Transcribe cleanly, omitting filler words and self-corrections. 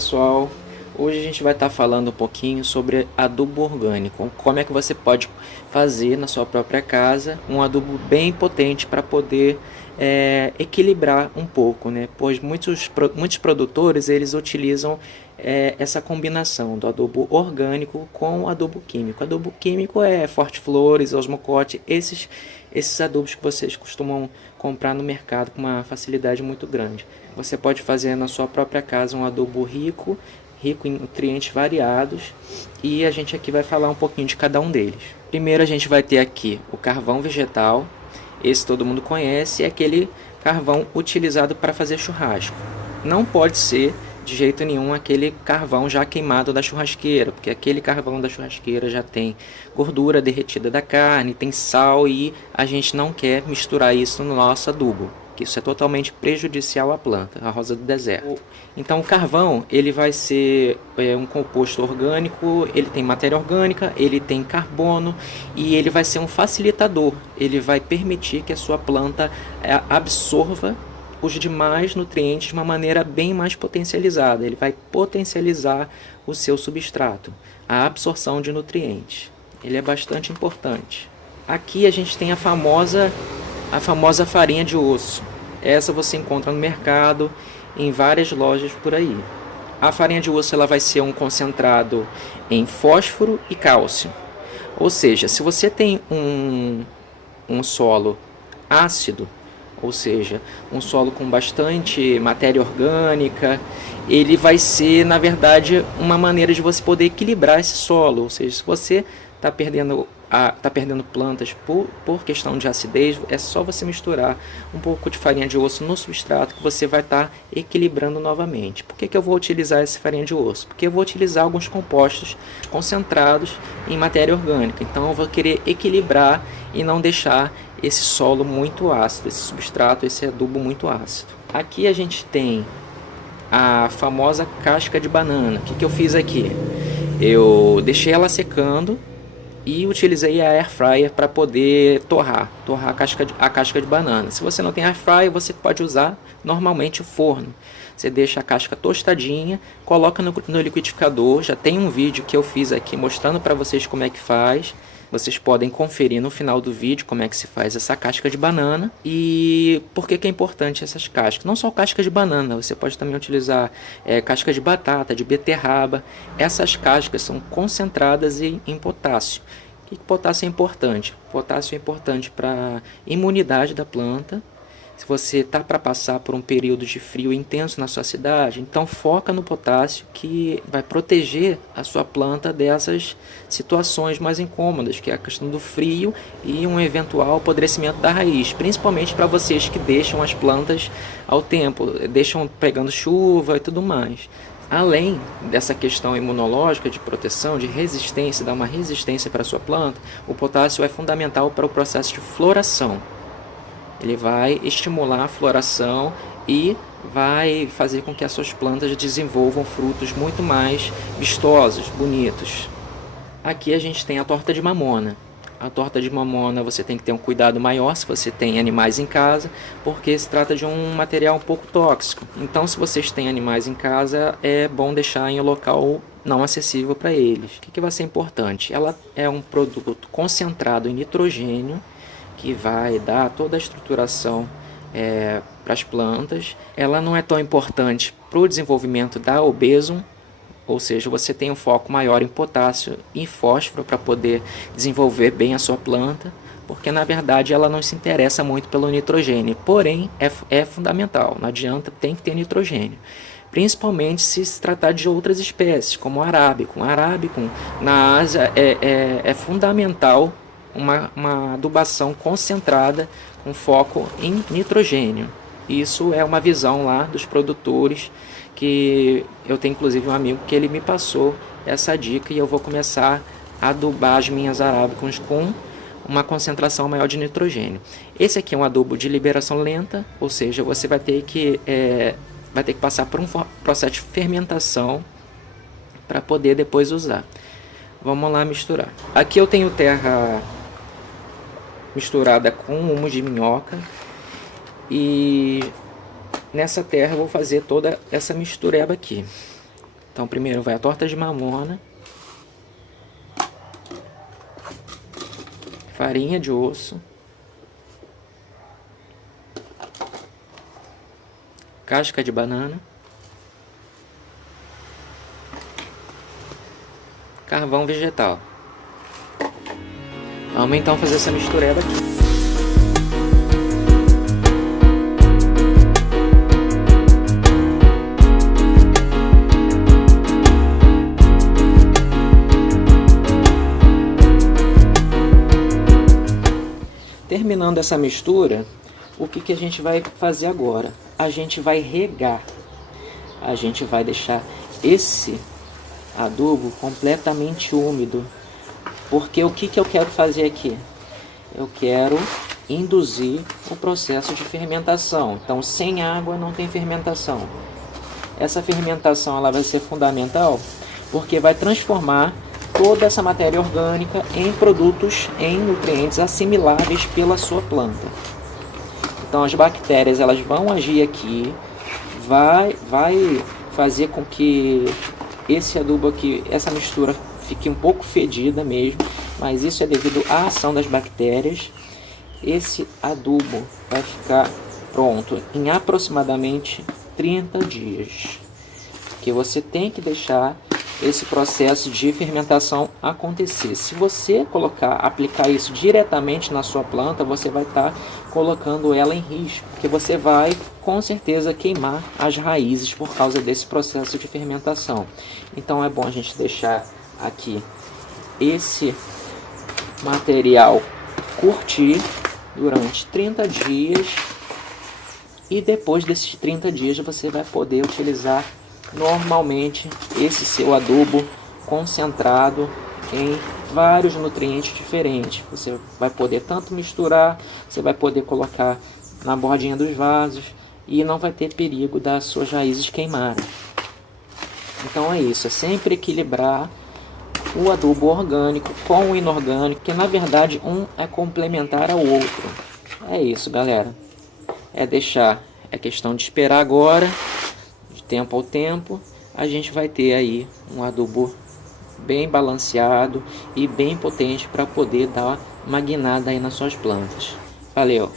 pessoal, hoje a gente vai estar falando um pouquinho sobre adubo orgânico, como é que você pode fazer na sua própria casa um adubo bem potente para poder equilibrar um pouco, né? Pois muitos produtores eles utilizam essa combinação do adubo orgânico com o adubo químico. O adubo químico é Forte Flores, Osmocote, esses adubos que vocês costumam comprar no mercado com uma facilidade muito grande. Você pode fazer na sua própria casa um adubo rico em nutrientes variados, e a gente aqui vai falar um pouquinho de cada um deles. Primeiro a gente vai ter aqui o carvão vegetal. Esse todo mundo conhece, é aquele carvão utilizado para fazer churrasco. Não pode ser de jeito nenhum aquele carvão já queimado da churrasqueira, porque aquele carvão da churrasqueira já tem gordura derretida da carne, tem sal, e a gente não quer misturar isso no nosso adubo, que isso é totalmente prejudicial à planta, a rosa do deserto. Então o carvão ele vai ser um composto orgânico, ele tem matéria orgânica, ele tem carbono e ele vai ser um facilitador, ele vai permitir que a sua planta absorva os demais nutrientes de uma maneira bem mais potencializada. Ele vai potencializar o seu substrato, a absorção de nutrientes. Ele é bastante importante. Aqui a gente tem a famosa farinha de osso. Essa você encontra no mercado, em várias lojas por aí. A farinha de osso ela vai ser um concentrado em fósforo e cálcio. Ou seja, se você tem um solo ácido, ou seja, um solo com bastante matéria orgânica, ele vai ser, na verdade, uma maneira de você poder equilibrar esse solo. Ou seja, se você está perdendo plantas por questão de acidez, é só você misturar um pouco de farinha de osso no substrato que você vai estar equilibrando novamente. Por que eu vou utilizar essa farinha de osso? Porque eu vou utilizar alguns compostos concentrados em matéria orgânica. Então eu vou querer equilibrar e não deixar esse solo muito ácido, esse substrato, esse adubo muito ácido. Aqui a gente tem a famosa casca de banana. O que eu fiz aqui? Eu deixei ela secando e utilizei a air fryer para poder torrar a casca de banana. Se você não tem air fryer, você pode usar normalmente o forno. Você deixa a casca tostadinha, coloca no liquidificador. Já tem um vídeo que eu fiz aqui mostrando para vocês como é que faz. Vocês podem conferir no final do vídeo como é que se faz essa casca de banana. E por que é importante essas cascas? Não só casca de banana, você pode também utilizar casca de batata, de beterraba. Essas cascas são concentradas em potássio. E potássio é importante? Potássio é importante para a imunidade da planta. Se você está para passar por um período de frio intenso na sua cidade, então foca no potássio, que vai proteger a sua planta dessas situações mais incômodas, que é a questão do frio e um eventual apodrecimento da raiz, principalmente para vocês que deixam as plantas ao tempo, deixam pegando chuva e tudo mais. Além dessa questão imunológica, de proteção, de resistência, dar uma resistência para a sua planta, o potássio é fundamental para o processo de floração. Ele vai estimular a floração e vai fazer com que as suas plantas desenvolvam frutos muito mais vistosos, bonitos. Aqui a gente tem a torta de mamona. A torta de mamona você tem que ter um cuidado maior se você tem animais em casa, porque se trata de um material um pouco tóxico. Então, se vocês têm animais em casa, é bom deixar em um local não acessível para eles. O que vai ser importante? Ela é um produto concentrado em nitrogênio, que vai dar toda a estruturação para as plantas. Ela não é tão importante para o desenvolvimento da obesum, ou seja, você tem um foco maior em potássio e fósforo para poder desenvolver bem a sua planta, porque na verdade ela não se interessa muito pelo nitrogênio, porém é fundamental, não adianta, tem que ter nitrogênio. Principalmente se tratar de outras espécies, como o arábico. O arábico na Ásia é fundamental uma adubação concentrada com foco em nitrogênio. Isso é uma visão lá dos produtores, que eu tenho inclusive um amigo que ele me passou essa dica, e eu vou começar a adubar as minhas arábicas com uma concentração maior de nitrogênio. Esse aqui é um adubo de liberação lenta, ou seja, você vai ter que passar por um processo de fermentação para poder depois usar. Vamos lá misturar. Aqui eu tenho terra misturada com humus de minhoca, e nessa terra eu vou fazer toda essa mistureba aqui. Então primeiro vai a torta de mamona, farinha de osso, casca de banana, carvão vegetal. Vamos então fazer essa mistureba aqui. Terminando essa mistura, o que a gente vai fazer agora? A gente vai regar. A gente vai deixar esse adubo completamente úmido. Porque o que eu quero fazer aqui? Eu quero induzir o processo de fermentação. Então, sem água não tem fermentação. Essa fermentação ela vai ser fundamental porque vai transformar toda essa matéria orgânica em produtos, em nutrientes assimiláveis pela sua planta. Então as bactérias elas vão agir aqui, vai fazer com que esse adubo aqui, essa mistura fique um pouco fedida mesmo, mas isso é devido à ação das bactérias. Esse adubo vai ficar pronto em aproximadamente 30 dias, que você tem que deixar esse processo de fermentação acontecer. Se você aplicar isso diretamente na sua planta, você vai estar colocando ela em risco, porque você vai com certeza queimar as raízes por causa desse processo de fermentação. Então é bom a gente deixar aqui esse material curtir durante 30 dias e depois desses 30 dias você vai poder utilizar normalmente esse seu adubo concentrado em vários nutrientes diferentes. Você vai poder tanto misturar, você vai poder colocar na bordinha dos vasos e não vai ter perigo das suas raízes queimarem. Então é isso, é sempre equilibrar o adubo orgânico com o inorgânico, que na verdade um é complementar ao outro. É isso, galera. É questão de esperar agora. Tempo ao tempo, a gente vai ter aí um adubo bem balanceado e bem potente para poder dar uma guinada aí nas suas plantas. Valeu!